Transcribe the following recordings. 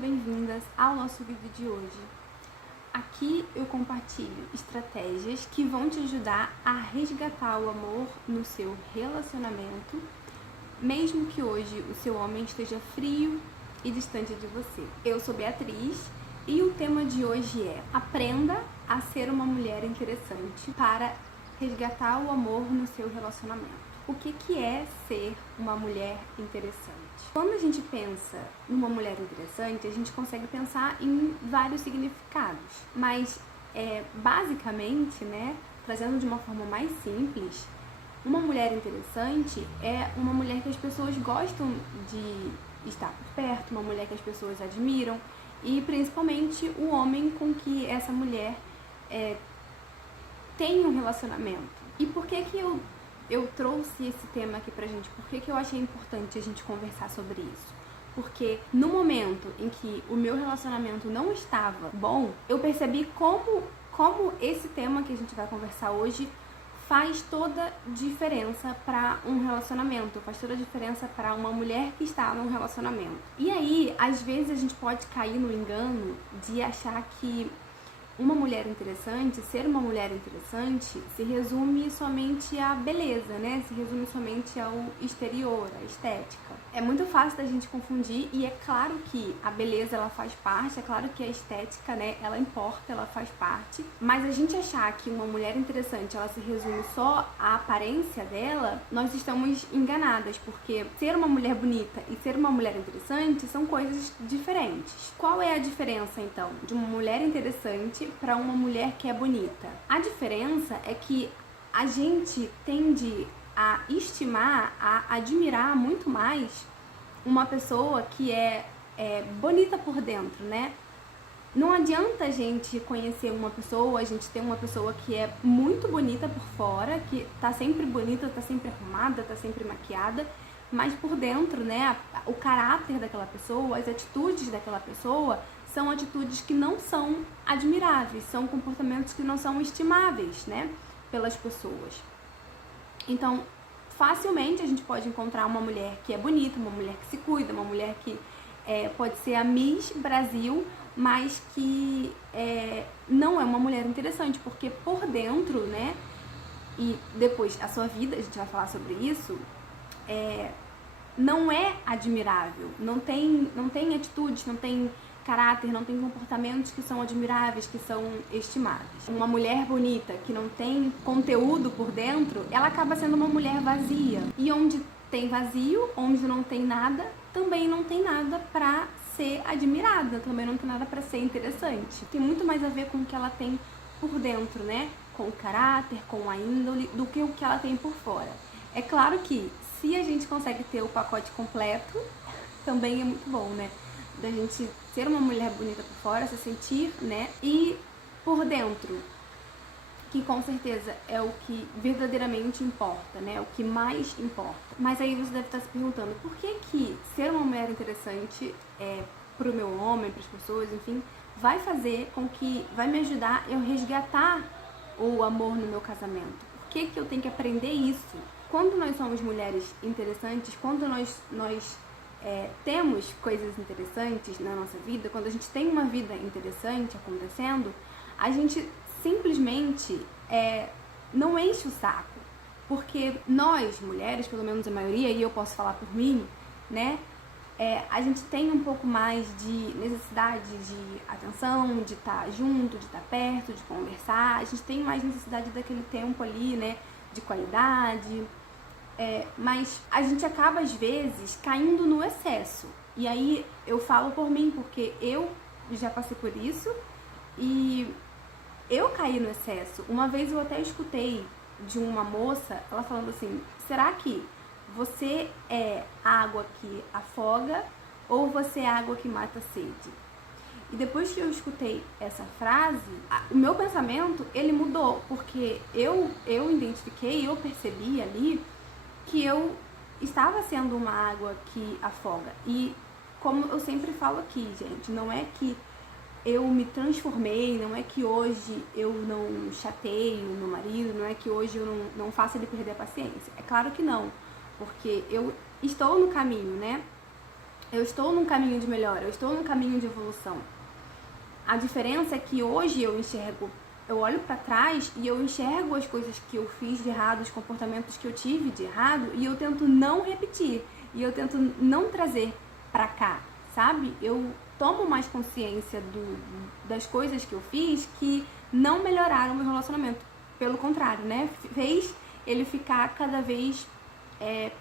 bem-vindas ao nosso vídeo de hoje. Aqui eu compartilho estratégias que vão te ajudar a resgatar o amor no seu relacionamento, mesmo que hoje o seu homem esteja frio e distante de você. Eu sou Beatriz e o tema de hoje é: aprenda a ser uma mulher interessante para resgatar o amor no seu relacionamento. O que é ser uma mulher interessante? Quando a gente pensa numa mulher interessante, a gente consegue pensar em vários significados, mas basicamente, trazendo de uma forma mais simples, uma mulher interessante é uma mulher que as pessoas gostam de estar por perto, uma mulher que as pessoas admiram e principalmente o homem com que essa mulher tem um relacionamento. E por que eu trouxe esse tema aqui pra gente? Por que eu achei importante a gente conversar sobre isso? Porque no momento em que o meu relacionamento não estava bom, eu percebi como esse tema que a gente vai conversar hoje faz toda diferença para um relacionamento, faz toda a diferença para uma mulher que está num relacionamento. E aí, às vezes a gente pode cair no engano de achar que uma mulher interessante, ser uma mulher interessante, se resume somente à beleza, Se resume somente ao exterior, à estética. É muito fácil da gente confundir e é claro que a beleza ela faz parte, é claro que a estética, ela importa, ela faz parte, mas a gente achar que uma mulher interessante, ela se resume só à aparência dela, nós estamos enganadas, porque ser uma mulher bonita e ser uma mulher interessante são coisas diferentes. Qual é a diferença, então, de uma mulher interessante para uma mulher que é bonita? A diferença é que a gente tende a estimar, a admirar muito mais uma pessoa que é bonita por dentro, Não adianta a gente conhecer uma pessoa, a gente ter uma pessoa que é muito bonita por fora, que tá sempre bonita, tá sempre arrumada, tá sempre maquiada, mas por dentro, o caráter daquela pessoa, as atitudes daquela pessoa são atitudes que não são admiráveis, são comportamentos que não são estimáveis, pelas pessoas. Então, facilmente a gente pode encontrar uma mulher que é bonita, uma mulher que se cuida, uma mulher que pode ser a Miss Brasil, mas que não é uma mulher interessante, porque por dentro, e depois a sua vida, a gente vai falar sobre isso, não é admirável, não tem atitudes, não tem caráter, não tem comportamentos que são admiráveis, que são estimáveis. Uma mulher bonita que não tem conteúdo por dentro, ela acaba sendo uma mulher vazia. E onde tem vazio, onde não tem nada, também não tem nada pra ser admirada, também não tem nada pra ser interessante. Tem muito mais a ver com o que ela tem por dentro, com o caráter, com a índole, do que o que ela tem por fora. É claro que se a gente consegue ter o pacote completo, também é muito bom, Da gente ser uma mulher bonita por fora, se sentir, e por dentro, que com certeza é o que verdadeiramente importa, o que mais importa. Mas aí você deve estar se perguntando, por que ser uma mulher interessante pro meu homem, para as pessoas, enfim, vai fazer com que, vai me ajudar eu resgatar o amor no meu casamento? Por que eu tenho que aprender isso? Quando nós somos mulheres interessantes, quando nós temos coisas interessantes na nossa vida, quando a gente tem uma vida interessante acontecendo, a gente simplesmente não enche o saco. Porque nós, mulheres, pelo menos a maioria, e eu posso falar por mim, a gente tem um pouco mais de necessidade de atenção, de estar junto, de estar perto, de conversar. A gente tem mais necessidade daquele tempo ali, de qualidade. Mas a gente acaba, às vezes, caindo no excesso. E aí eu falo por mim, porque eu já passei por isso e eu caí no excesso. Uma vez eu até escutei de uma moça, ela falando assim: será que você é água que afoga ou você é água que mata a sede? E depois que eu escutei essa frase, o meu pensamento, ele mudou, porque eu identifiquei, eu percebi ali que eu estava sendo uma água que afoga. E como eu sempre falo aqui, gente, não é que eu me transformei, não é que hoje eu não chateio meu marido, não é que hoje eu não faço ele perder a paciência. É claro que não, porque eu estou no caminho, Eu estou num caminho de melhora, eu estou num caminho de evolução. A diferença é que hoje eu olho pra trás e eu enxergo as coisas que eu fiz de errado, os comportamentos que eu tive de errado, e eu tento não repetir, e eu tento não trazer pra cá, sabe? Eu tomo mais consciência das coisas que eu fiz que não melhoraram o meu relacionamento. Pelo contrário, né? Fez ele ficar cada vez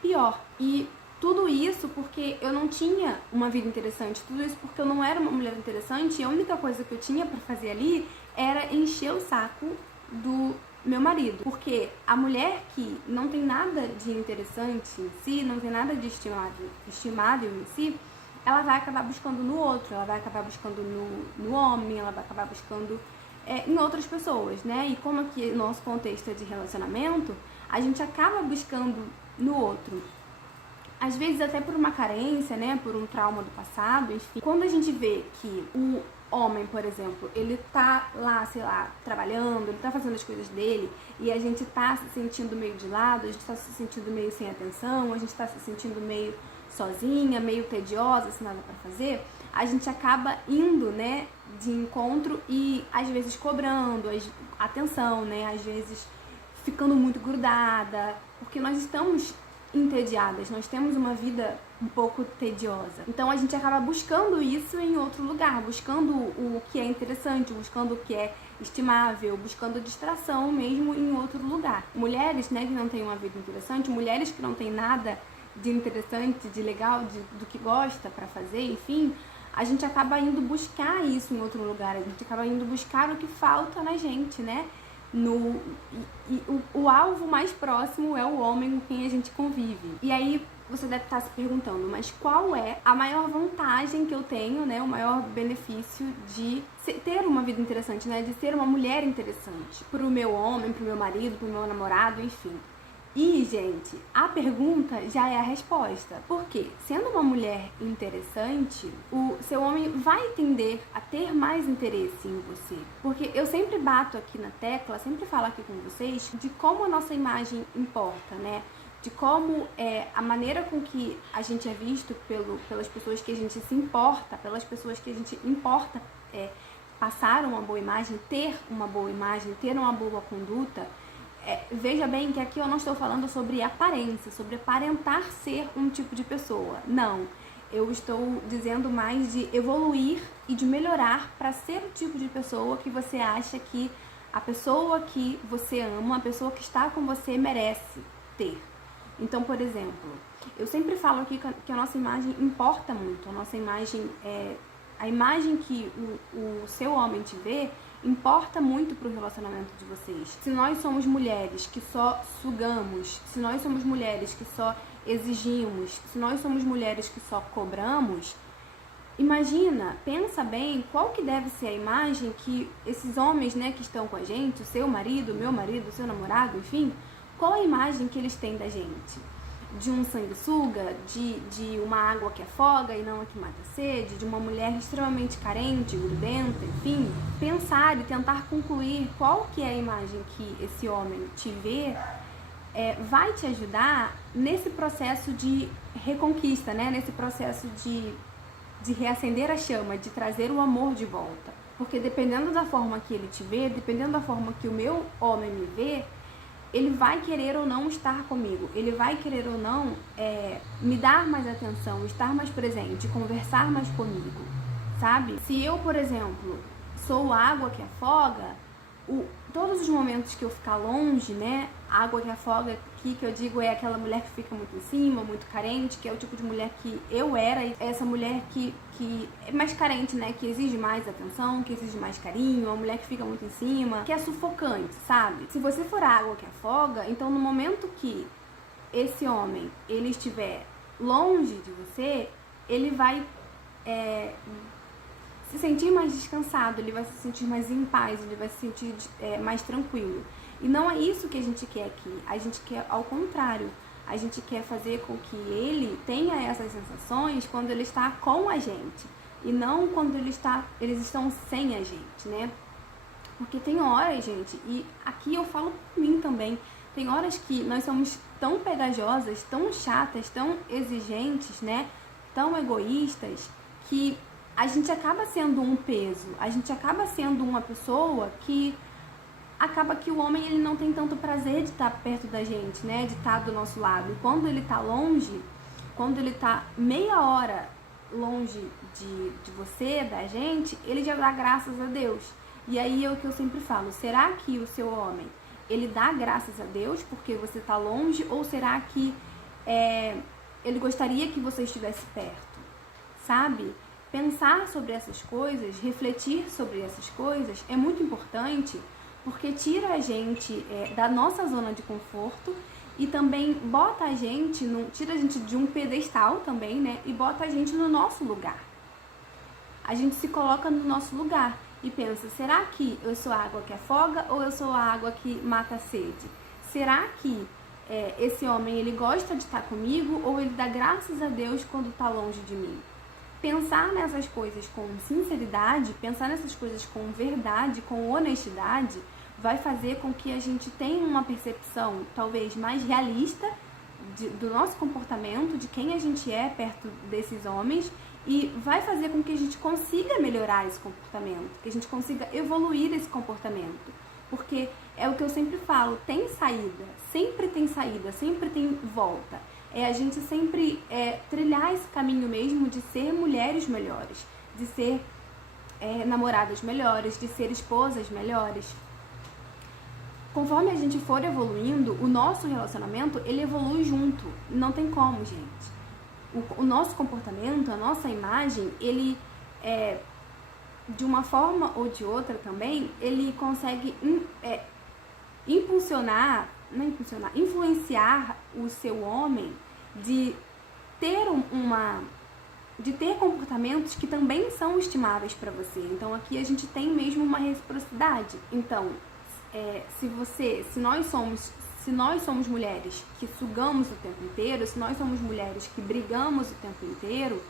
pior. E tudo isso porque eu não tinha uma vida interessante, tudo isso porque eu não era uma mulher interessante, e a única coisa que eu tinha pra fazer ali era encher o saco do meu marido. Porque a mulher que não tem nada de interessante em si, não tem nada de estimável em si, ela vai acabar buscando no outro, ela vai acabar buscando no homem, ela vai acabar buscando em outras pessoas, né? E como aqui o nosso contexto é de relacionamento, a gente acaba buscando no outro. Às vezes até por uma carência, né, por um trauma do passado, enfim. Quando a gente vê que o homem, por exemplo, ele tá lá, sei lá, trabalhando, ele tá fazendo as coisas dele, e a gente tá se sentindo meio de lado, a gente tá se sentindo meio sem atenção, a gente tá se sentindo meio sozinha, meio tediosa, sem nada pra fazer, a gente acaba indo, né, de encontro e às vezes cobrando atenção, né, às vezes ficando muito grudada, porque nós estamos entediadas, nós temos uma vida um pouco tediosa. Então a gente acaba buscando isso em outro lugar, buscando o que é interessante, buscando o que é estimável, buscando distração mesmo em outro lugar. Mulheres, né, que não têm uma vida interessante, mulheres que não têm nada de interessante, de legal, do que gosta pra fazer, enfim, a gente acaba indo buscar isso em outro lugar, a gente acaba indo buscar o que falta na gente, né? O alvo mais próximo é o homem com quem a gente convive. E aí você deve estar se perguntando, mas qual é a maior vantagem que eu tenho, né? O maior benefício de ter uma vida interessante, né? De ser uma mulher interessante pro meu homem, pro meu marido, pro meu namorado, enfim. E, gente, a pergunta já é a resposta. Porque, sendo uma mulher interessante, o seu homem vai tender a ter mais interesse em você. Porque eu sempre bato aqui na tecla, sempre falo aqui com vocês, de como a nossa imagem importa, né? De como a maneira com que a gente é visto pelas pessoas que a gente se importa, pelas pessoas que a gente importa passar uma boa imagem, ter uma boa imagem, ter uma boa conduta. Veja bem que aqui eu não estou falando sobre aparência, sobre aparentar ser um tipo de pessoa. Não, eu estou dizendo mais de evoluir e de melhorar para ser o tipo de pessoa que você acha que a pessoa que você ama, a pessoa que está com você merece ter. Então, por exemplo, eu sempre falo aqui que a nossa imagem importa muito. A nossa imagem, a imagem que o seu homem te vê, importa muito pro relacionamento de vocês. Se nós somos mulheres que só sugamos, se nós somos mulheres que só exigimos, se nós somos mulheres que só cobramos, imagina, pensa bem qual que deve ser a imagem que esses homens, né, que estão com a gente, o seu marido, o meu marido, o seu namorado, enfim, qual a imagem que eles têm da gente? De um sanguessuga, de uma água que afoga e não a que mata a sede, de uma mulher extremamente carente, grudenta, enfim. Pensar e tentar concluir qual que é a imagem que esse homem te vê vai te ajudar nesse processo de reconquista, né? Nesse processo de reacender a chama, de trazer o amor de volta. Porque dependendo da forma que ele te vê, dependendo da forma que o meu homem me vê, ele vai querer ou não estar comigo, ele vai querer ou não me dar mais atenção, estar mais presente, conversar mais comigo, sabe? Se eu, por exemplo, sou a água que afoga, todos os momentos que eu ficar longe, né, a água que afoga aqui, que eu digo, é aquela mulher que fica muito em cima, muito carente, que é o tipo de mulher que eu era, essa mulher que é mais carente, né, que exige mais atenção, que exige mais carinho, uma mulher que fica muito em cima, que é sufocante, sabe? Se você for a água que afoga, então no momento que esse homem, ele estiver longe de você, ele vai se sentir mais descansado, ele vai se sentir mais em paz, ele vai se sentir mais tranquilo. E não é isso que a gente quer aqui, a gente quer ao contrário. A gente quer fazer com que ele tenha essas sensações quando ele está com a gente e não quando eles estão sem a gente, né? Porque tem horas, gente, e aqui eu falo por mim também, tem horas que nós somos tão pegajosas, tão chatas, tão exigentes, né? tão egoístas, que a gente acaba sendo um peso, a gente acaba sendo uma pessoa que acaba que o homem ele não tem tanto prazer de estar perto da gente, né, de estar do nosso lado. E quando ele tá longe, quando ele tá meia hora longe de você, da gente, ele já dá graças a Deus. E aí é o que eu sempre falo, será que o seu homem, ele dá graças a Deus porque você tá longe, ou será que ele gostaria que você estivesse perto, sabe? Pensar sobre essas coisas, refletir sobre essas coisas é muito importante, porque tira a gente da nossa zona de conforto e também bota a gente, tira a gente de um pedestal também, né? E bota a gente no nosso lugar. A gente se coloca no nosso lugar e pensa, será que eu sou a água que afoga ou eu sou a água que mata a sede? Será que esse homem, ele gosta de estar comigo ou ele dá graças a Deus quando está longe de mim? Pensar nessas coisas com sinceridade, pensar nessas coisas com verdade, com honestidade, vai fazer com que a gente tenha uma percepção talvez mais realista do nosso comportamento, de quem a gente é perto desses homens, e vai fazer com que a gente consiga melhorar esse comportamento, que a gente consiga evoluir esse comportamento. Porque é o que eu sempre falo, tem saída, sempre tem volta. É a gente sempre trilhar esse caminho mesmo de ser mulheres melhores, de ser namoradas melhores, de ser esposas melhores. Conforme a gente for evoluindo, o nosso relacionamento, ele evolui junto. Não tem como, gente. O nosso comportamento, a nossa imagem, ele, de uma forma ou de outra também, ele consegue influenciar o seu homem de ter de ter comportamentos que também são estimáveis para você. Então aqui a gente tem mesmo uma reciprocidade. Então, se nós somos mulheres que sugamos o tempo inteiro, se nós somos mulheres que brigamos o tempo inteiro,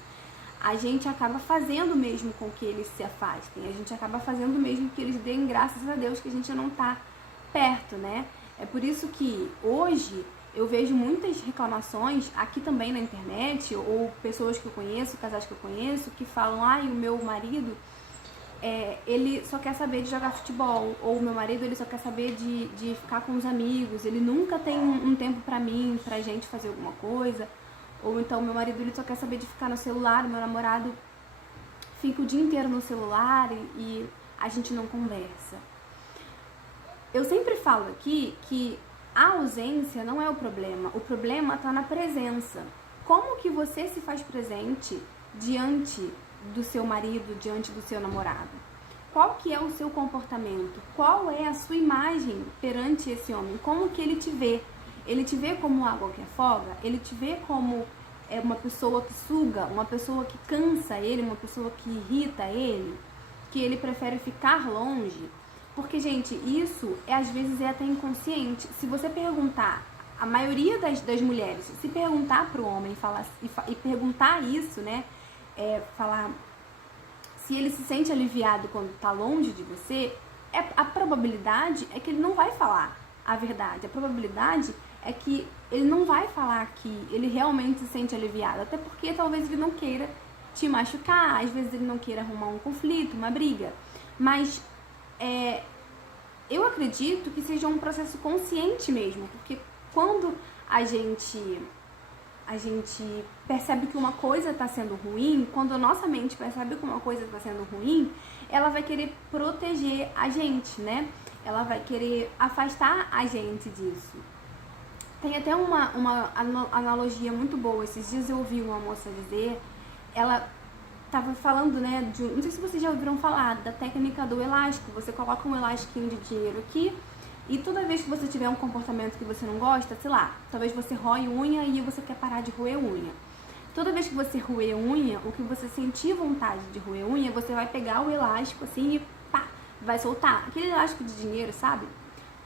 a gente acaba fazendo mesmo com que eles se afastem, a gente acaba fazendo mesmo que eles deem graças a Deus que a gente não tá perto, né? É por isso que hoje eu vejo muitas reclamações aqui também na internet, ou pessoas que eu conheço, casais que eu conheço, que falam, o meu marido, ele só quer saber de jogar futebol, ou o meu marido, ele só quer saber de ficar com os amigos, ele nunca tem um tempo pra mim, pra gente fazer alguma coisa, ou então meu marido, ele só quer saber de ficar no celular, o meu namorado fica o dia inteiro no celular e a gente não conversa. Eu sempre falo aqui que a ausência não é o problema está na presença. Como que você se faz presente diante do seu marido, diante do seu namorado? Qual que é o seu comportamento? Qual é a sua imagem perante esse homem? Como que ele te vê? Ele te vê como água que afoga? Ele te vê como uma pessoa que suga, uma pessoa que cansa ele, uma pessoa que irrita ele, que ele prefere ficar longe? Porque, gente, isso às vezes é até inconsciente. Se você perguntar, a maioria das mulheres, se perguntar pro homem e perguntar isso, né? Falar se ele se sente aliviado quando tá longe de você, a probabilidade é que ele não vai falar a verdade. A probabilidade é que ele não vai falar que ele realmente se sente aliviado. Até porque talvez ele não queira te machucar, às vezes ele não queira arrumar um conflito, uma briga. Mas eu acredito que seja um processo consciente mesmo, porque quando a gente percebe que uma coisa está sendo ruim, quando a nossa mente percebe que uma coisa está sendo ruim, ela vai querer proteger a gente, né? Ela vai querer afastar a gente disso. Tem até uma analogia muito boa. Esses dias eu ouvi uma moça dizer, ela tava falando, né, não sei se vocês já ouviram falar da técnica do elástico. Você coloca um elastiquinho de dinheiro aqui e toda vez que você tiver um comportamento que você não gosta, sei lá, talvez você rói unha e você quer parar de roer unha. Toda vez que você roer unha, o que você sentir vontade de roer unha, você vai pegar o elástico assim e pá, vai soltar. Aquele elástico de dinheiro, sabe?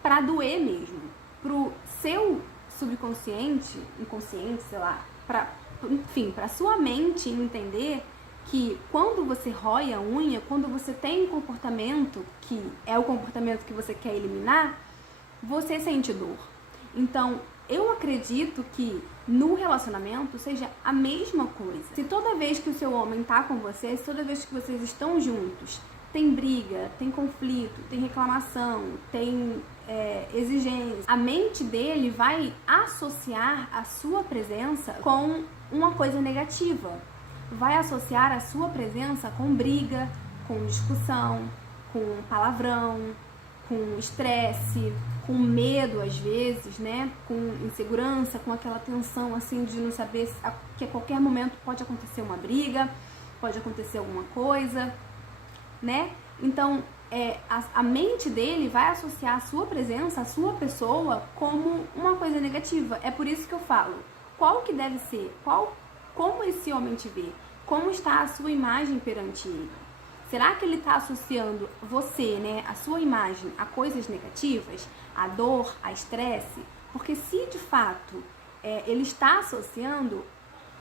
Pra doer mesmo. Pro seu subconsciente, inconsciente, sei lá, pra sua mente entender que quando você rói a unha, quando você tem um comportamento que é o comportamento que você quer eliminar, você sente dor. Então, eu acredito que no relacionamento seja a mesma coisa. Se toda vez que o seu homem tá com você, se toda vez que vocês estão juntos, tem briga, tem conflito, tem reclamação, tem exigência, a mente dele vai associar a sua presença com uma coisa negativa. Vai associar a sua presença com briga, com discussão, com palavrão, com estresse, com medo às vezes, né? Com insegurança, com aquela tensão assim de não saber que a qualquer momento pode acontecer uma briga, pode acontecer alguma coisa, né? Então, a mente dele vai associar a sua presença, a sua pessoa, como uma coisa negativa. É por isso que eu falo, qual que deve ser, como esse homem te vê, como está a sua imagem perante ele. Será que ele está associando você, né, a sua imagem, a coisas negativas, a dor, a estresse? Porque se de fato ele está associando,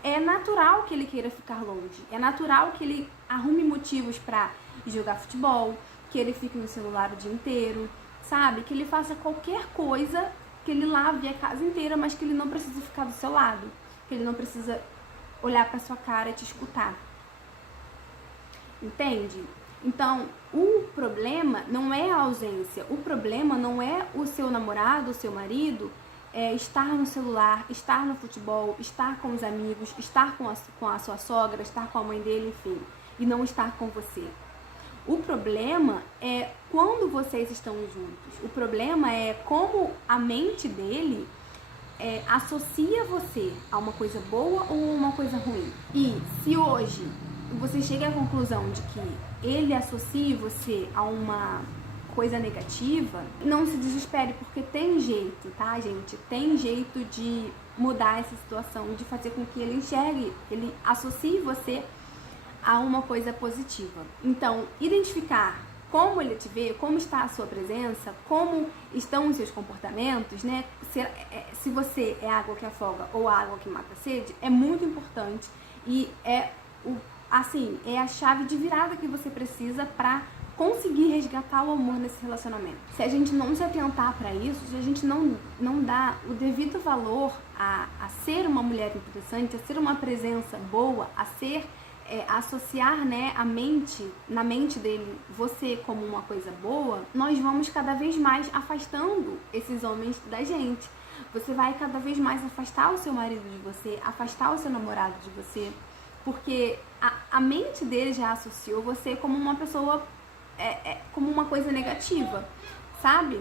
é natural que ele queira ficar longe. É natural que ele arrume motivos para jogar futebol, que ele fique no celular o dia inteiro, sabe? Que ele faça qualquer coisa, que ele lave a casa inteira, mas que ele não precisa ficar do seu lado, que ele não precisa olhar para sua cara e te escutar. Entende? Então, o problema não é a ausência, o problema não é o seu namorado, o seu marido estar no celular, estar no futebol, estar com os amigos, estar com a sua sogra, estar com a mãe dele, enfim, e não estar com você. O problema é quando vocês estão juntos. O problema é como a mente dele associa você a uma coisa boa ou uma coisa ruim. E se hoje você chega à conclusão de que ele associa você a uma coisa negativa, não se desespere, porque tem jeito, tá, gente? Tem jeito de mudar essa situação, de fazer com que ele enxergue, ele associe você a uma coisa positiva. Então, identificar como ele te vê, como está a sua presença, como estão os seus comportamentos, né? Se você é água que afoga ou água que mata a sede, é muito importante e é a chave de virada que você precisa para conseguir resgatar o amor nesse relacionamento. Se a gente não se atentar para isso, se a gente não dá o devido valor a ser uma mulher interessante, a ser uma presença boa, a associar, né, na mente dele você como uma coisa boa, nós vamos cada vez mais afastando esses homens da gente. Você vai cada vez mais afastar o seu marido de você, afastar o seu namorado de você, porque a mente dele já associou você como uma pessoa, como uma coisa negativa, sabe?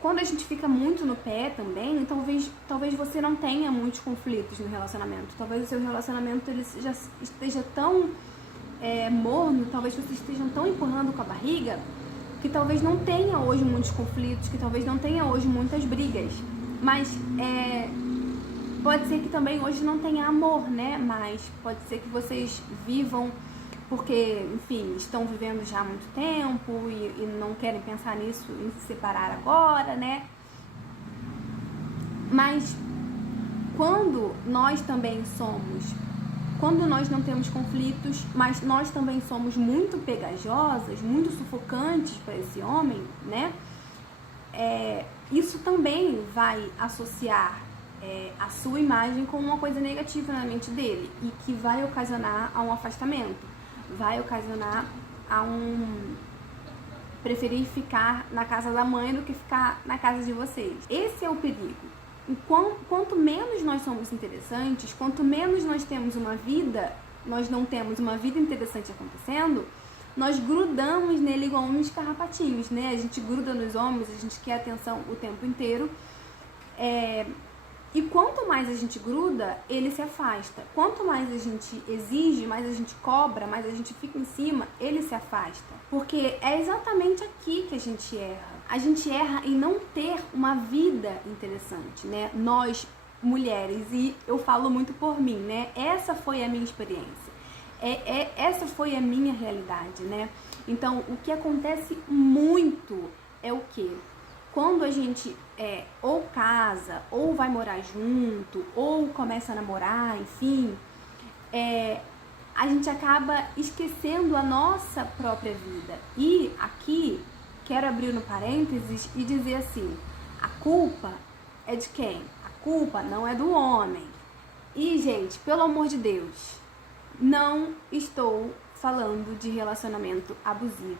Quando a gente fica muito no pé também, talvez você não tenha muitos conflitos no relacionamento. Talvez o seu relacionamento ele já esteja tão morno, talvez vocês estejam tão empurrando com a barriga, que talvez não tenha hoje muitos conflitos, que talvez não tenha hoje muitas brigas. Mas pode ser que também hoje não tenha amor, né? Mas pode ser que vocês vivam porque, enfim, estão vivendo já há muito tempo e não querem pensar nisso, em se separar agora, né? Mas quando nós não temos conflitos, mas nós também somos muito pegajosas, muito sufocantes para esse homem, né? Isso também vai associar a sua imagem com uma coisa negativa na mente dele e que vai ocasionar a um afastamento. Vai ocasionar a preferir ficar na casa da mãe do que ficar na casa de vocês. Esse é o perigo. Quanto menos nós somos interessantes, quanto menos nós temos nós não temos uma vida interessante acontecendo, nós grudamos nele igual uns carrapatinhos, né? A gente gruda nos homens, a gente quer atenção o tempo inteiro. E quanto mais a gente gruda, ele se afasta. Quanto mais a gente exige, mais a gente cobra, mais a gente fica em cima, ele se afasta. Porque é exatamente aqui que a gente erra. A gente erra em não ter uma vida interessante, né? Nós, mulheres, e eu falo muito por mim, né? Essa foi a minha experiência. Essa foi a minha realidade, né? Então, o que acontece muito é o quê? Quando a gente ou casa, ou vai morar junto, ou começa a namorar, enfim, a gente acaba esquecendo a nossa própria vida. E aqui, quero abrir no parênteses e dizer assim, a culpa é de quem? culpa não é do homem. E, gente, pelo amor de Deus, não estou falando de relacionamento abusivo.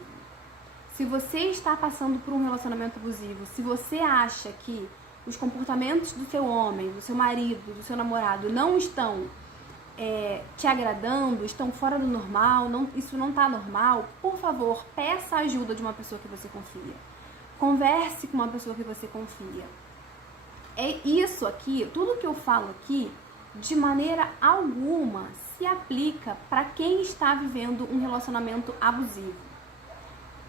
Se você está passando por um relacionamento abusivo, se você acha que os comportamentos do seu homem, do seu marido, do seu namorado não estão te agradando, estão fora do normal, isso não está normal, por favor, peça a ajuda de uma pessoa que você confia. Converse com uma pessoa que você confia. É isso aqui, tudo que eu falo aqui, de maneira alguma se aplica para quem está vivendo um relacionamento abusivo.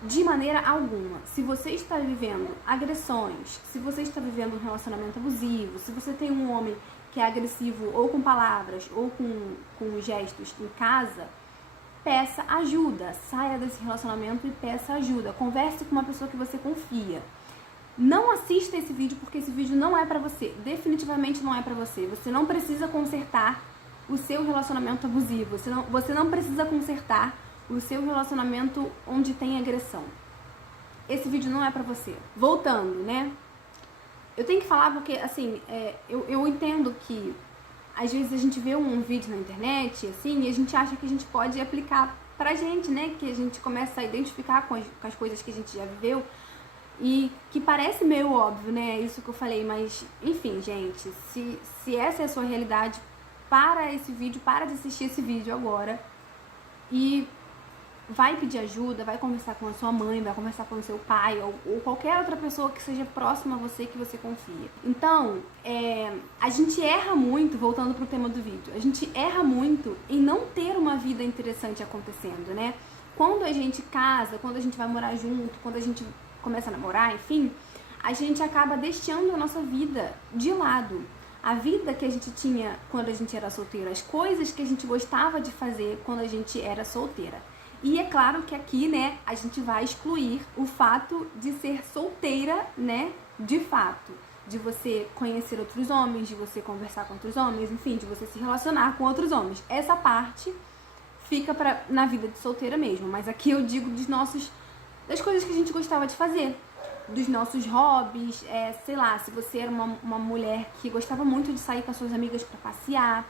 De maneira alguma. Se você está vivendo agressões, se você está vivendo um relacionamento abusivo, se você tem um homem que é agressivo ou com palavras ou com gestos em casa, peça ajuda. Saia desse relacionamento e peça ajuda. Converse com uma pessoa que você confia. Não assista esse vídeo porque esse vídeo não é pra você. Definitivamente não é pra você. Você não precisa consertar o seu relacionamento abusivo. Você não precisa consertar o seu relacionamento onde tem agressão. Esse vídeo não é pra você. Voltando, né? Eu tenho que falar porque, assim, eu entendo que às vezes a gente vê um vídeo na internet, assim, e a gente acha que a gente pode aplicar pra gente, né? Que a gente começa a identificar com as coisas que a gente já viveu. E que parece meio óbvio, né? Isso que eu falei, mas enfim, gente, se essa é a sua realidade, para esse vídeo, para de assistir esse vídeo agora e vai pedir ajuda, vai conversar com a sua mãe, vai conversar com o seu pai ou qualquer outra pessoa que seja próxima a você, que você confia. Então, a gente erra muito, voltando pro tema do vídeo, a gente erra muito em não ter uma vida interessante acontecendo, né? Quando a gente casa, quando a gente vai morar junto, quando a gente começa a namorar, enfim, a gente acaba deixando a nossa vida de lado. A vida que a gente tinha quando a gente era solteira, as coisas que a gente gostava de fazer quando a gente era solteira. E é claro que aqui, né, a gente vai excluir o fato de ser solteira, né, de fato. De você conhecer outros homens, de você conversar com outros homens, enfim, de você se relacionar com outros homens. Essa parte fica na vida de solteira mesmo, mas aqui eu digo das coisas que a gente gostava de fazer, dos nossos hobbies, sei lá, se você era uma mulher que gostava muito de sair com as suas amigas para passear,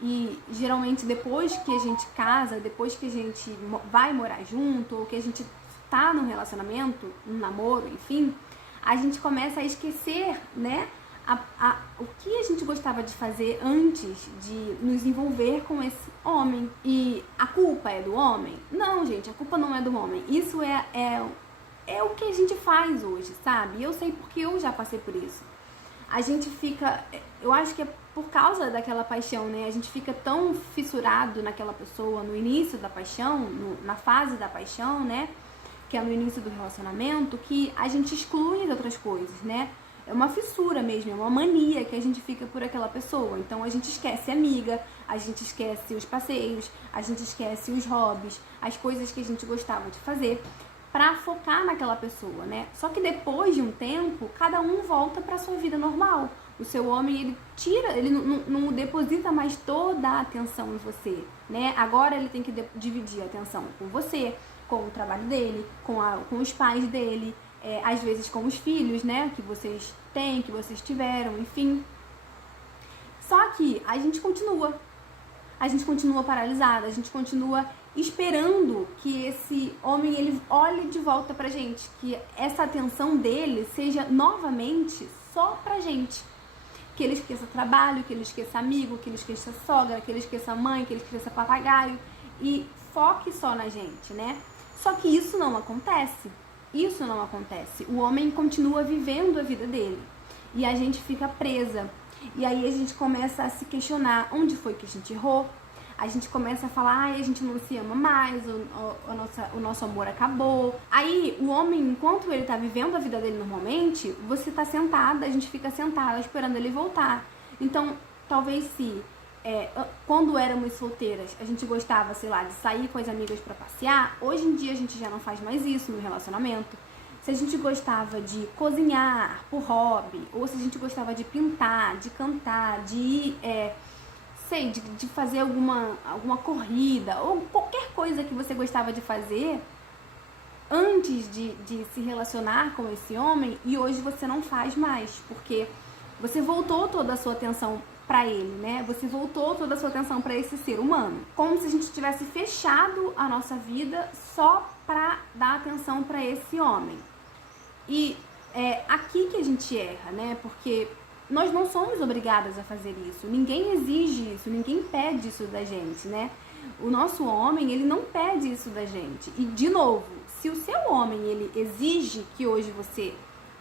e geralmente depois que a gente casa, depois que a gente vai morar junto, ou que a gente tá num relacionamento, num namoro, enfim, a gente começa a esquecer, né, o que a gente gostava de fazer antes de nos envolver com esse homem. E a culpa é do homem? Não, gente, a culpa não é do homem. Isso é o que a gente faz hoje, sabe? Eu sei porque eu já passei por isso. A gente fica... Eu acho que é por causa daquela paixão, né? A gente fica tão fissurado naquela pessoa no início da paixão, na fase da paixão, né? Que é no início do relacionamento, que a gente exclui as outras coisas, né? É uma fissura mesmo, é uma mania que a gente fica por aquela pessoa. Então a gente esquece a amiga, a gente esquece os passeios, a gente esquece os hobbies, as coisas que a gente gostava de fazer pra focar naquela pessoa, né? Só que depois de um tempo, cada um volta pra sua vida normal. O seu homem, ele não deposita mais toda a atenção em você, né? Agora ele tem que dividir a atenção com você, com o trabalho dele, com os pais dele, às vezes com os filhos, né, que vocês têm, que vocês tiveram, enfim. Só que a gente continua paralisada, a gente continua esperando que esse homem, ele olhe de volta pra gente, que essa atenção dele seja novamente só pra gente. Que ele esqueça trabalho, que ele esqueça amigo, que ele esqueça sogra, que ele esqueça mãe, que ele esqueça papagaio e foque só na gente, né? Só que isso não acontece. Isso não acontece. O homem continua vivendo a vida dele. E a gente fica presa. E aí a gente começa a se questionar onde foi que a gente errou. A gente começa a falar, a gente não se ama mais, o nosso amor acabou. Aí o homem, enquanto ele tá vivendo a vida dele normalmente, você tá sentada, a gente fica sentada esperando ele voltar. Então, talvez quando éramos solteiras, a gente gostava, sei lá, de sair com as amigas pra passear, hoje em dia a gente já não faz mais isso no relacionamento. Se a gente gostava de cozinhar por hobby, ou se a gente gostava de pintar, de cantar, de ir, de fazer alguma corrida, ou qualquer coisa que você gostava de fazer antes de se relacionar com esse homem, e hoje você não faz mais, porque Você voltou toda a sua atenção para ele, né? Você voltou toda a sua atenção para esse ser humano. Como se a gente tivesse fechado a nossa vida só para dar atenção para esse homem. E é aqui que a gente erra, né? Porque nós não somos obrigadas a fazer isso. Ninguém exige isso, ninguém pede isso da gente, né? O nosso homem, ele não pede isso da gente. E, de novo, se o seu homem, ele exige que hoje você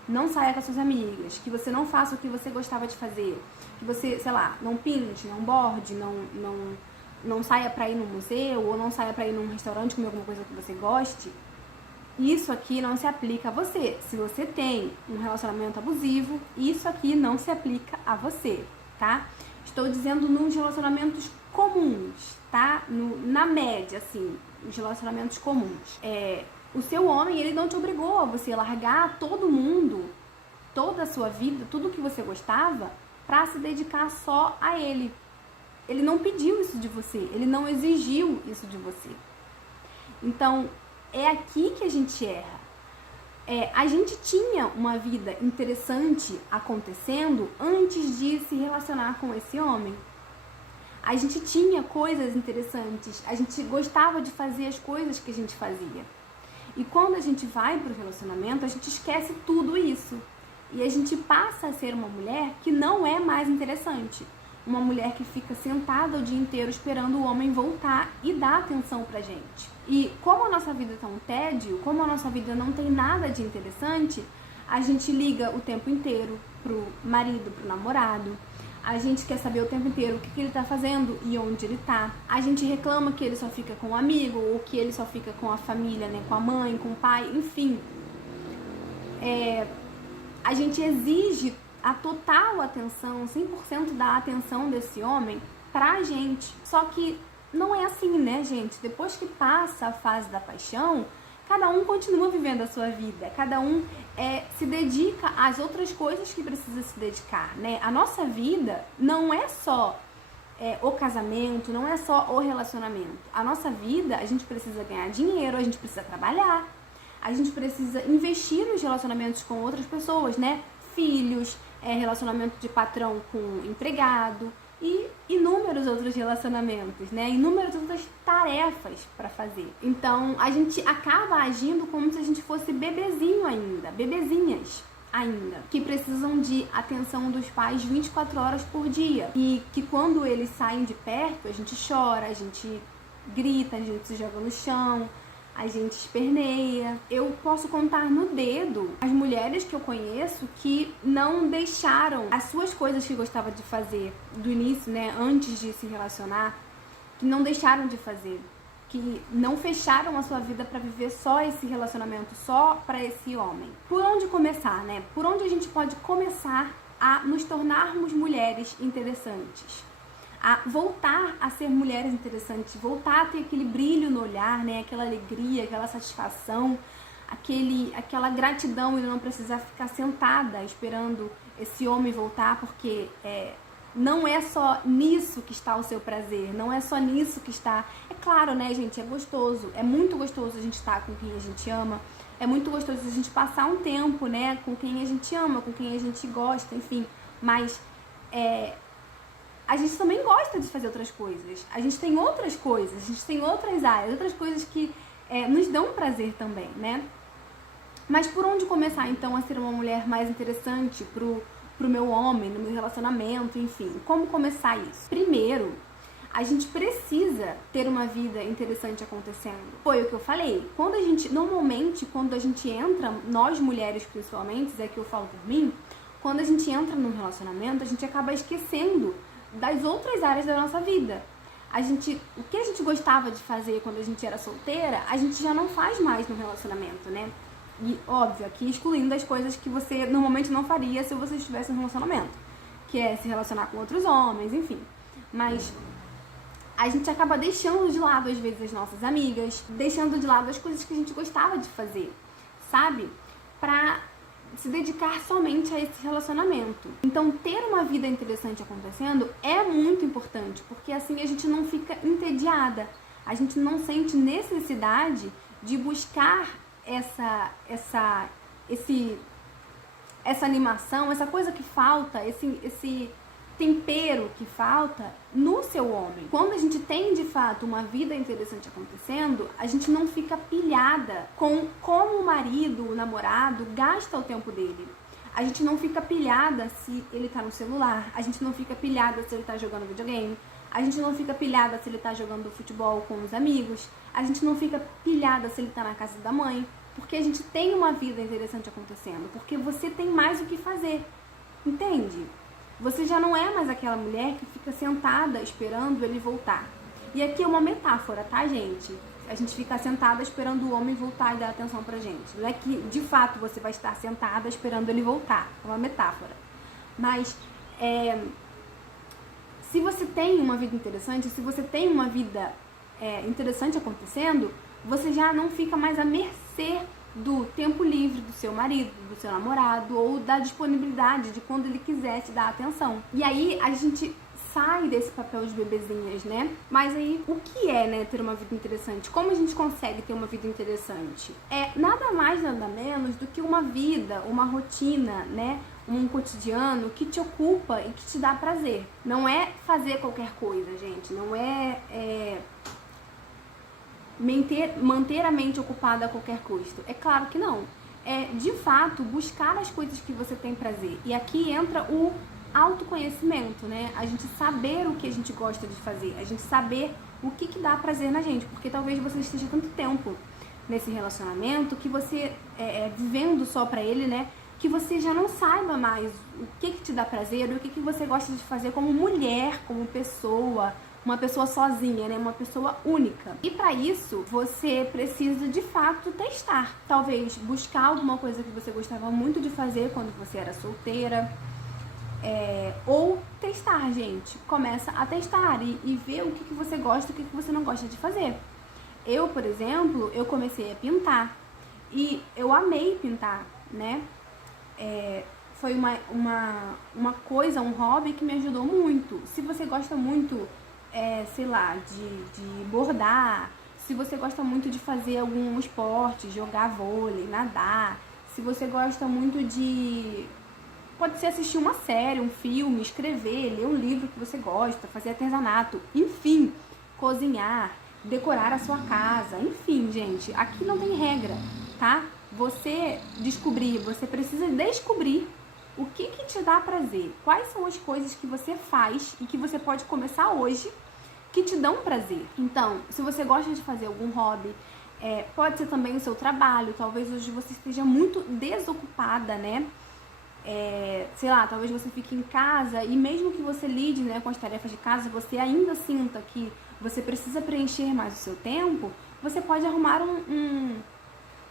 não saia com as suas amigas, que você não faça o que você gostava de fazer, que você, sei lá, não pinte, não borde, não saia pra ir no museu, ou não saia pra ir num restaurante comer alguma coisa que você goste, isso aqui não se aplica a você. Se você tem um relacionamento abusivo, isso aqui não se aplica a você, tá? Estou dizendo nos relacionamentos comuns, tá? Na média, assim, os relacionamentos comuns. O seu homem, ele não te obrigou a você largar todo mundo, toda a sua vida, tudo que você gostava, pra se dedicar só a ele. Ele não pediu isso de você, ele não exigiu isso de você. Então, é aqui que a gente erra. A gente tinha uma vida interessante acontecendo antes de se relacionar com esse homem. A gente tinha coisas interessantes, a gente gostava de fazer as coisas que a gente fazia. E quando a gente vai pro relacionamento, a gente esquece tudo isso. E a gente passa a ser uma mulher que não é mais interessante. Uma mulher que fica sentada o dia inteiro esperando o homem voltar e dar atenção pra gente. E como a nossa vida tá um tédio, como a nossa vida não tem nada de interessante, a gente liga o tempo inteiro pro marido, pro namorado. A gente quer saber o tempo inteiro o que ele tá fazendo e onde ele tá. A gente reclama que ele só fica com um amigo, ou que ele só fica com a família, né? Com a mãe, com o pai, enfim. A gente exige a total atenção, 100% da atenção desse homem pra gente. Só que não é assim, né, gente? Depois que passa a fase da paixão, cada um continua vivendo a sua vida. Cada um se dedica às outras coisas que precisa se dedicar, né? A nossa vida não é só o casamento, não é só o relacionamento. A nossa vida, a gente precisa ganhar dinheiro, a gente precisa trabalhar, a gente precisa investir nos relacionamentos com outras pessoas, né? Filhos, relacionamento de patrão com empregado e inúmeros outros relacionamentos, né? Inúmeras outras tarefas para fazer. Então, a gente acaba agindo como se a gente fosse bebezinho ainda, bebezinhas ainda, que precisam de atenção dos pais 24 horas por dia. E que quando eles saem de perto, a gente chora, a gente grita, a gente se joga no chão, a gente esperneia. Eu posso contar no dedo as mulheres que eu conheço que não deixaram as suas coisas que gostava de fazer do início, né, antes de se relacionar, que não deixaram de fazer, que não fecharam a sua vida para viver só esse relacionamento, só para esse homem. Por onde começar, né? Por onde a gente pode começar a nos tornarmos mulheres interessantes? A voltar a ser mulheres interessantes, voltar a ter aquele brilho no olhar, né? Aquela alegria, aquela satisfação, aquela gratidão e não precisar ficar sentada esperando esse homem voltar, porque não é só nisso que está o seu prazer, não é só nisso que está... É claro, né, gente, é gostoso, é muito gostoso a gente estar com quem a gente ama, é muito gostoso a gente passar um tempo, né, com quem a gente ama, com quem a gente gosta, enfim, mas a gente também gosta de fazer outras coisas, a gente tem outras coisas, a gente tem outras áreas, outras coisas que nos dão prazer também, né? Mas por onde começar, então, a ser uma mulher mais interessante pro meu homem, no meu relacionamento, enfim? Como começar isso? Primeiro, a gente precisa ter uma vida interessante acontecendo. Foi o que eu falei. Normalmente, quando a gente entra, nós mulheres principalmente, é que eu falo por mim, quando a gente entra num relacionamento, a gente acaba esquecendo das outras áreas da nossa vida. O que a gente gostava de fazer quando a gente era solteira, a gente já não faz mais no relacionamento, né? E, óbvio, aqui excluindo as coisas que você normalmente não faria se você estivesse no relacionamento, que é se relacionar com outros homens, enfim. Mas a gente acaba deixando de lado, às vezes, as nossas amigas, deixando de lado as coisas que a gente gostava de fazer, sabe? Pra se dedicar somente a esse relacionamento. Então, ter uma vida interessante acontecendo é muito importante, porque assim a gente não fica entediada, a gente não sente necessidade de buscar essa animação, essa coisa que falta, esse tempero que falta no seu homem. Quando a gente tem de fato uma vida interessante acontecendo, a gente não fica pilhada com como o marido, o namorado gasta o tempo dele. A gente não fica pilhada se ele tá no celular, a gente não fica pilhada se ele tá jogando videogame, a gente não fica pilhada se ele tá jogando futebol com os amigos, a gente não fica pilhada se ele tá na casa da mãe, porque a gente tem uma vida interessante acontecendo, porque você tem mais o que fazer, entende? Você já não é mais aquela mulher que fica sentada esperando ele voltar. E aqui é uma metáfora, tá, gente? A gente fica sentada esperando o homem voltar e dar atenção pra gente. Não é que, de fato, você vai estar sentada esperando ele voltar. É uma metáfora. Mas, se você tem uma vida interessante, se você tem uma vida interessante acontecendo, você já não fica mais à mercê do tempo livre do seu marido, do seu namorado, ou da disponibilidade de quando ele quiser te dar atenção. E aí a gente sai desse papel de bebezinhas, né? Mas aí, o que é, né, ter uma vida interessante? Como a gente consegue ter uma vida interessante? É nada mais, nada menos do que uma vida, uma rotina, né? Um cotidiano que te ocupa e que te dá prazer. Não é fazer qualquer coisa, gente. Não é manter a mente ocupada a qualquer custo. É claro que não. É, de fato, buscar as coisas que você tem prazer. E aqui entra o autoconhecimento, né? A gente saber o que a gente gosta de fazer. A gente saber o que dá prazer na gente. Porque talvez você esteja tanto tempo nesse relacionamento que você, vivendo só pra ele, né? Que você já não saiba mais o que te dá prazer, o que você gosta de fazer como mulher, como pessoa, uma pessoa sozinha, né? Uma pessoa única. E para isso, você precisa de fato testar. Talvez buscar alguma coisa que você gostava muito de fazer quando você era solteira. Ou testar, gente. Começa a testar e ver o que você gosta e o que você não gosta de fazer. Eu, por exemplo, eu comecei a pintar. E eu amei pintar, né? Foi uma coisa, um hobby que me ajudou muito. Se você gosta muito, sei lá, de bordar, se você gosta muito de fazer algum esporte, jogar vôlei, nadar, se você gosta muito de... Pode ser assistir uma série, um filme, escrever, ler um livro que você gosta, fazer artesanato, enfim, cozinhar, decorar a sua casa, enfim, gente, aqui não tem regra, tá? Você precisa descobrir o que te dá prazer, quais são as coisas que você faz e que você pode começar hoje que te dão prazer. Então, se você gosta de fazer algum hobby, pode ser também o seu trabalho, talvez hoje você esteja muito desocupada, né? Sei lá, talvez você fique em casa e mesmo que você lide, né, com as tarefas de casa, você ainda sinta que você precisa preencher mais o seu tempo, você pode arrumar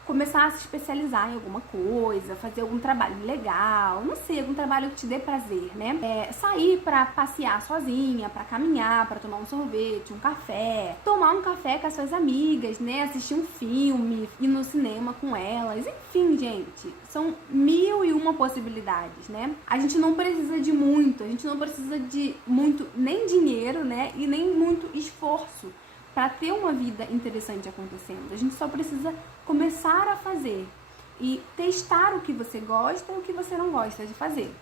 começar a se especializar em alguma coisa, fazer algum trabalho legal, não sei, algum trabalho que te dê prazer, né? Sair pra passear sozinha, pra caminhar, pra tomar um sorvete, um café, tomar um café com as suas amigas, né? Assistir um filme, ir no cinema com elas, enfim, gente, são 1001 possibilidades, né? A gente não precisa de muito, a gente não precisa de muito nem dinheiro, né? E nem muito esforço para ter uma vida interessante acontecendo. A gente só precisa começar a fazer e testar o que você gosta e o que você não gosta de fazer.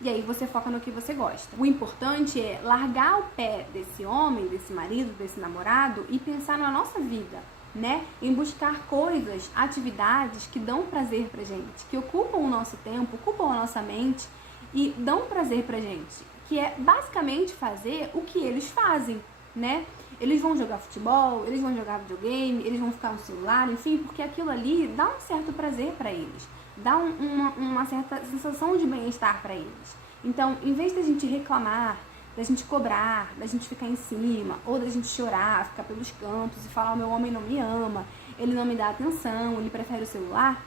E aí você foca no que você gosta. O importante é largar o pé desse homem, desse marido, desse namorado e pensar na nossa vida, né? Em buscar coisas, atividades que dão prazer pra gente, que ocupam o nosso tempo, ocupam a nossa mente e dão prazer pra gente. Que é basicamente fazer o que eles fazem, né? Eles vão jogar futebol, eles vão jogar videogame, eles vão ficar no celular, enfim, porque aquilo ali dá um certo prazer para eles, dá uma certa sensação de bem-estar para eles. Então, em vez da gente reclamar, da gente cobrar, da gente ficar em cima, ou da gente chorar, ficar pelos cantos e falar: o meu homem não me ama, ele não me dá atenção, ele prefere o celular,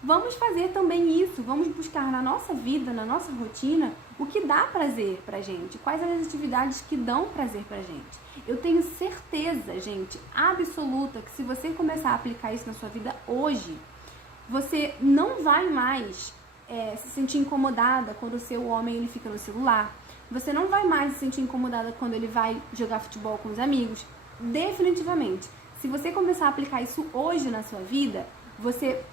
vamos fazer também isso, vamos buscar na nossa vida, na nossa rotina, o que dá prazer pra gente, quais as atividades que dão prazer pra gente. Eu tenho certeza, gente, absoluta, que se você começar a aplicar isso na sua vida hoje, você não vai mais se sentir incomodada quando o seu homem ele fica no celular. Você não vai mais se sentir incomodada quando ele vai jogar futebol com os amigos. Definitivamente. Se você começar a aplicar isso hoje na sua vida, você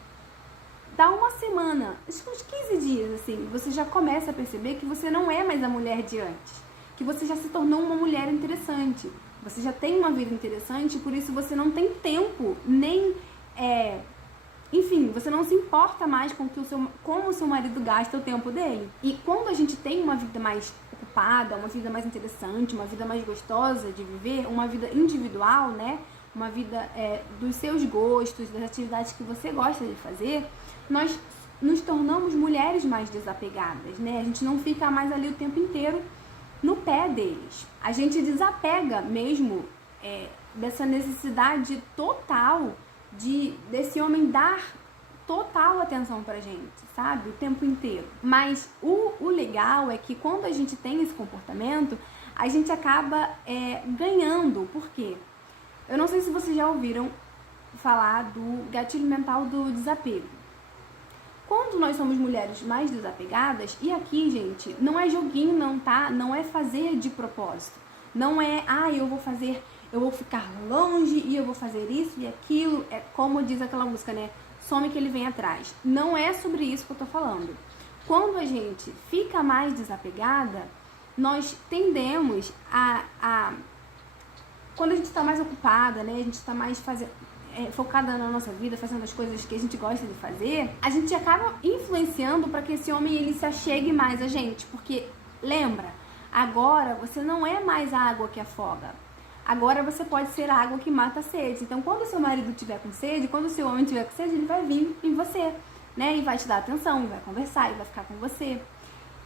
dá uma semana, acho que uns 15 dias, assim, você já começa a perceber que você não é mais a mulher de antes, que você já se tornou uma mulher interessante, você já tem uma vida interessante, por isso você não tem tempo, nem, enfim, você não se importa mais com como o seu marido gasta o tempo dele. E quando a gente tem uma vida mais ocupada, uma vida mais interessante, uma vida mais gostosa de viver, uma vida individual, né? Uma vida dos seus gostos, das atividades que você gosta de fazer, nós nos tornamos mulheres mais desapegadas, né? A gente não fica mais ali o tempo inteiro no pé deles. A gente desapega mesmo dessa necessidade total desse homem dar total atenção pra gente, sabe? O tempo inteiro. Mas o legal é que quando a gente tem esse comportamento, a gente acaba ganhando. Por quê? Eu não sei se vocês já ouviram falar do gatilho mental do desapego. Quando nós somos mulheres mais desapegadas, e aqui, gente, não é joguinho não, tá? Não é fazer de propósito. Não é, eu vou ficar longe e eu vou fazer isso e aquilo. É como diz aquela música, né? Some que ele vem atrás. Não é sobre isso que eu tô falando. Quando a gente fica mais desapegada, nós tendemos quando a gente tá mais ocupada, né? A gente tá mais focada na nossa vida, fazendo as coisas que a gente gosta de fazer, a gente acaba influenciando para que esse homem ele se achegue mais a gente, porque lembra, agora você não é mais a água que afoga, agora você pode ser a água que mata a sede. Então quando o seu marido tiver com sede, quando o seu homem tiver com sede, ele vai vir em você, né, e vai te dar atenção, e vai conversar, e vai ficar com você.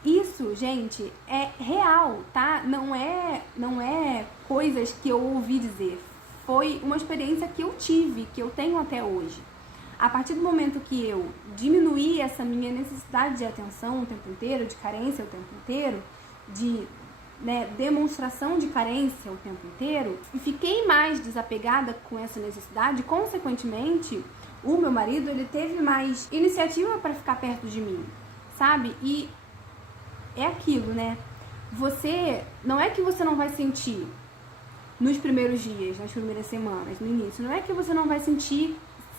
Isso, gente, é real, tá? Não é coisas que eu ouvi dizer. Foi uma experiência que eu tive, que eu tenho até hoje. A partir do momento que eu diminuí essa minha necessidade de atenção o tempo inteiro, de carência o tempo inteiro, de demonstração de carência o tempo inteiro, e fiquei mais desapegada com essa necessidade, consequentemente, o meu marido, ele teve mais iniciativa para ficar perto de mim, sabe? E é aquilo, né? Não é que você não vai sentir nos primeiros dias, nas primeiras semanas, no início, não é que você não vai se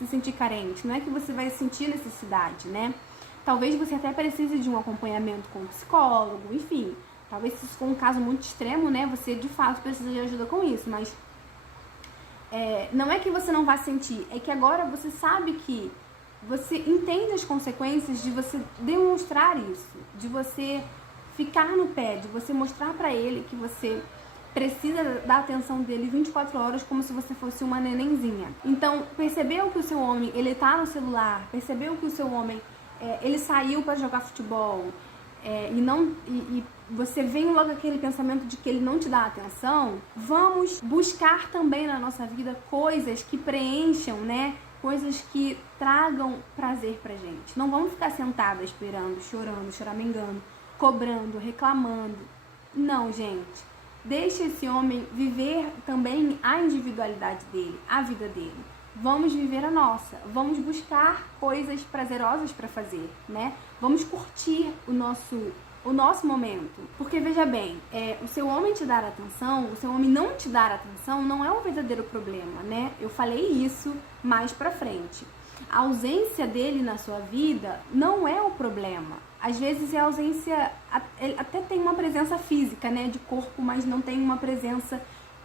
sentir carente, não é que você vai sentir necessidade, né? Talvez você até precise de um acompanhamento com um psicólogo, enfim. Talvez se isso for um caso muito extremo, né? Você de fato precisa de ajuda com isso, mas não é que você não vai sentir, é que agora você sabe que você entende as consequências de você demonstrar isso, de você ficar no pé, de você mostrar pra ele que você precisa da atenção dele 24 horas como se você fosse uma nenenzinha. Então, percebeu que o seu homem, ele tá no celular, percebeu que o seu homem, ele saiu para jogar futebol, e você vem logo aquele pensamento de que ele não te dá atenção, vamos buscar também na nossa vida coisas que preencham, né? Coisas que tragam prazer pra gente. Não vamos ficar sentada esperando, chorando, choramingando, cobrando, reclamando. Não, gente. Deixa esse homem viver também a individualidade dele, a vida dele. Vamos viver a nossa. Vamos buscar coisas prazerosas para fazer, né? Vamos curtir o nosso momento. Porque, veja bem, o seu homem te dar atenção, o seu homem não te dar atenção não é um verdadeiro problema, né? Eu falei isso mais pra frente. A ausência dele na sua vida não é o problema. Às vezes é a ausência, ele até tem uma presença física, né, de corpo, mas não tem uma presença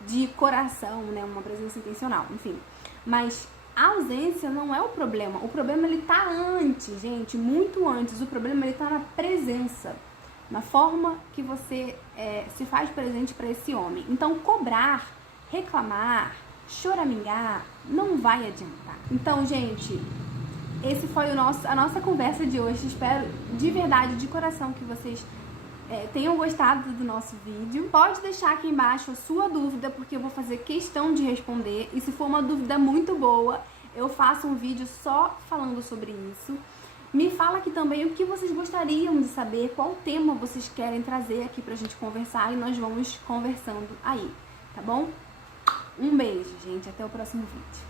de coração, né, uma presença intencional, enfim. Mas a ausência não é o problema ele tá antes, gente, muito antes. O problema ele tá na presença, na forma que você se faz presente para esse homem. Então cobrar, reclamar, choramingar não vai adiantar. Então, gente, esse foi a nossa conversa de hoje. Espero de verdade, de coração, que vocês tenham gostado do nosso vídeo. Pode deixar aqui embaixo a sua dúvida, porque eu vou fazer questão de responder. E se for uma dúvida muito boa, eu faço um vídeo só falando sobre isso. Me fala aqui também o que vocês gostariam de saber, qual tema vocês querem trazer aqui pra gente conversar, e nós vamos conversando aí, tá bom? Um beijo, gente. Até o próximo vídeo.